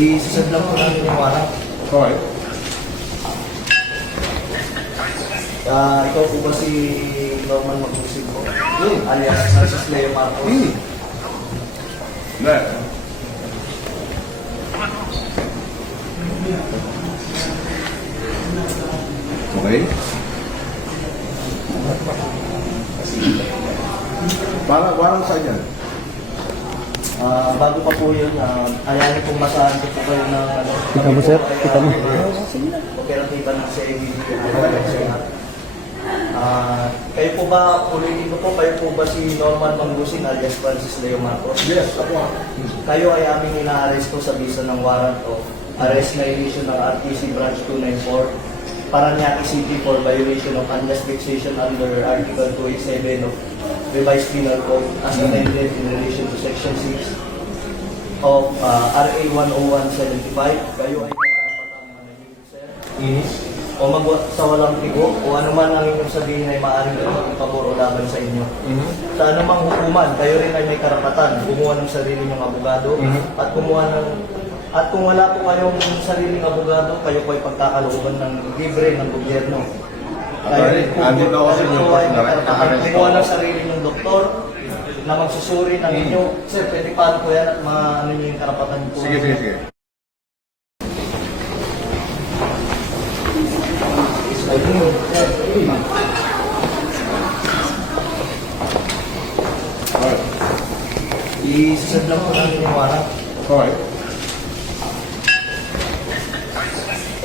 I-send lang po namin yung warrant. Okay. Ikaw po ba si Norman Magusig po? Alias Francis Leo Marcos? Hindi. Okay. Parang saan yan? Bago pa po yun, ayanin pong masahan ko po kayo ng Kita mo, sir? Kita mo? operatiba ng CIBD. Kayo po ba, ulitin ko po, kayo po ba si Norman Mangusing alias Francis Leo Marcos? Yes, ako. Kayo ay aming ina-arresto sa bisa ng warrant of arrest na issue ng RTC Branch 294 Paranaque City for violation of unjust vexation under Article 287 of Revised Penal Code as amended in relation to Section 6 of RA 10175. Kayo ay karapatang manahimik, sir. O sa walang tigo o anuman ang inyong sabihin ay maaaring gawin pabor o laban sa inyo. Sa anumang hukuman, kayo rin ay may karapatan kumuha ng sarili ng abogado at kung wala po kayong sariling abogado, kayo po ay pagkakalooban ng libre ng gobyerno. Kayo rin po ay may karapatan kumuha ng sarili ng doktor na magsusuri ng inyo. Sir, pwede paano po yan at ano nyo yung karapatan po? Sige. I-send lang po namin yung warrant. Okay.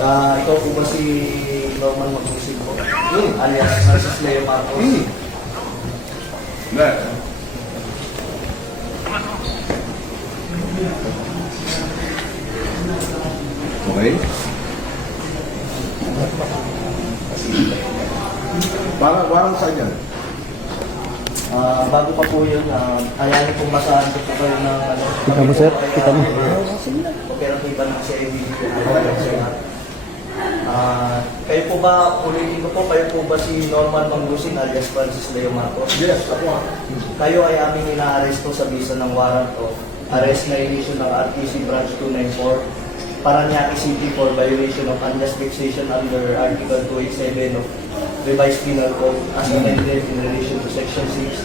Ikaw po ba si Norman Magusig po? Alias Francis Leo Marcos? Okay. Parang saan yan? Bago pa po yun, ayanin pong masahan ko po kayo ng Kita mo, sir? Kita mo? operatiba ng CIBD. Kayo po ba, ulitin ko po, kayo po ba si Norman Mangusing alias Francis Leo Marcos? Yes, ako. Kayo ay aming ina-arresto sa bisa ng warrant of arrest na issue ng RTC Branch 294 Paranaque City for violation of unjust vexation under Article 287 of Revised Penal Code as amended in relation to Section 6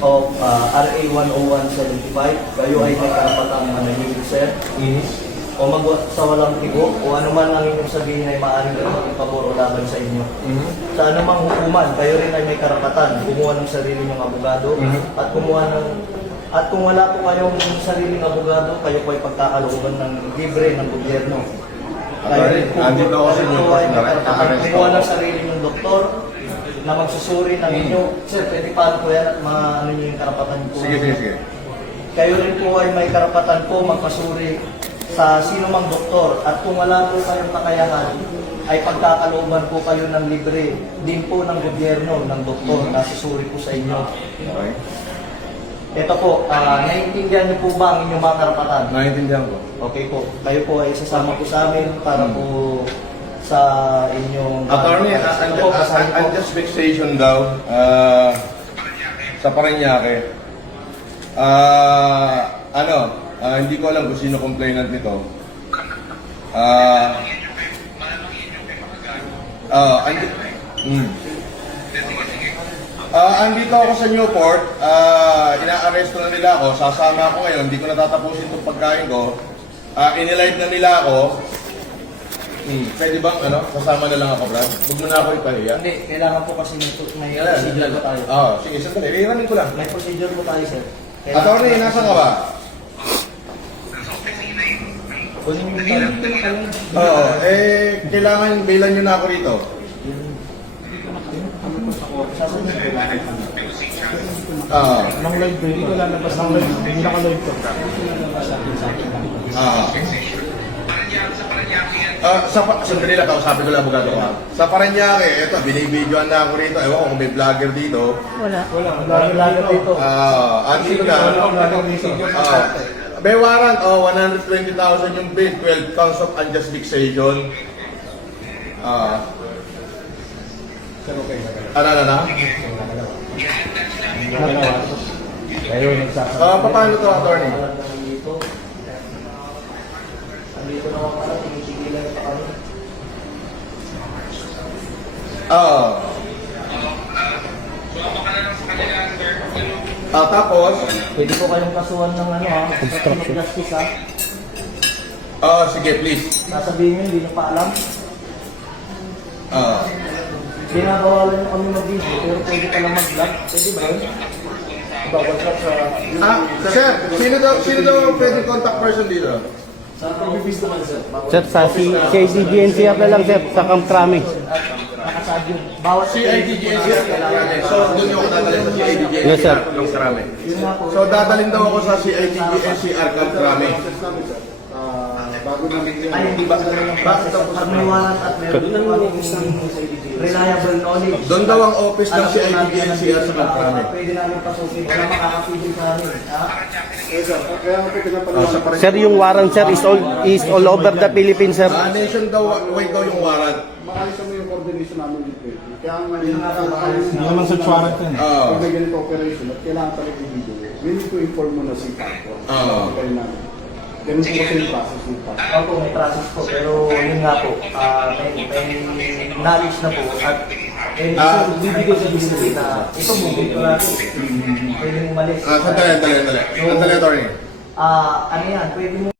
of RA 10175. Kayo ay may karapatang manahimik, sir. O sa walang tigo o anuman ang inyong sabihin ay maaaring gawin pabor o laban sa inyo. Sa anumang hukuman, kayo rin ay may karapatan kumuha ng sarili ng abogado at kung wala po kayong sariling abogado, kayo po ay pagkakalooban ng libre ng gobyerno. Kayo rin po ay may karapatan kumuha ng sarili ng doktor na magsusuri ng inyo. Sir, pwede paano po yan at ano nyo yung karapatan po? Sige. Kayo rin po ay may karapatan po magpasuri sa sino mang doktor at kung wala po kayong kakayahan ay pagkakalooban po kayo ng libre din po ng gobyerno ng doktor na susuri po sa inyo. Okay. Ito po, naiintindihan niyo po ba ang inyong mga karapatan? Naiintindihan ko. Okay po, kayo po ay isasama po sa amin para po sa inyong... Attorney, Ito po, basahin po. unjust vexation daw sa Paranaque. Hindi ko alam kung sino complainant nito. Andito ako sa Newport, ina-arresto na nila ako, sasama ako ngayon, hindi ko natatapusin itong pagkain ko. Inilive na nila ako. Pwede bang, sasama na lang ako, Brad? Huwag mo na ako ipahiya. Hindi, kailangan po kasi may procedure po tayo. Sige, sandali, i-running ko lang. May procedure po tayo, sir. Attorney, nasaan ka ba? Kunin mo tayo. Oo, kailangan bailan nyo na ako rito. Nang live ko, hindi ko lalabas ng live. Hindi naka-live ko. Sandali lang, kausapin ko lang abogado ko. Sa Paranaque, eto, binibidyoan na ako rito. Ewan ko kung may vlogger dito. Lager dito. Andito na. May warrant, 120,000 yung bill, 12 counts of unjust vexation. Ano? Kayo nagsasabi. Paano to, attorney? Oo. Tapos, Pwede po kayong kasuhan ng ano ha, Obstruction. justice ha. sige, please. Sasabihin nyo, hindi nyo pa alam. Ginagawa lang kami mag-video, pero pwede pa lang mag-vlog. Pwede ba yun? Bawal ka sa... Sir, sino daw pwede contact person dito? Sa pag-ibis naman sir. Sir, sa CIDG-NCR na lang, sir, sa Camp Crame. Nakasad yun. Bawat CIDG-NCR kailangan. So, doon yung ako dadalhin sa CIDG-NCR. Yes, sir. Ng Krame. Yun nga po. So, dadalhin daw ako sa CIDG-NCR ng Krame. Ay, hindi ba ganun ang process? Pag may warrant at meron din reliable knowledge. Doon daw ang office ng CIDG-NCR sa Camp Crame. Pwede namin pasukin. Wala makakapigil sa amin. Ha? Sir, yung warrant, sir, is all over the Philippines, sir. Nationwide daw yung warrant. Maayos mo yung coordination namin dito. Kaya nga Yun nga po, maayos Hindi naman sa warrant yan. pag may ganito operation at kailangan talaga i-video, we need to inform mo na si Paco. Kaya namin. Ganun po kasi yung process ng Paco. Opo, may process po. Pero yun nga po, may knowledge na po. At bibigay sa district na ito mo, dito natin. Pwede mo umalis. Sandali, attorney. Ano yan, pwede mo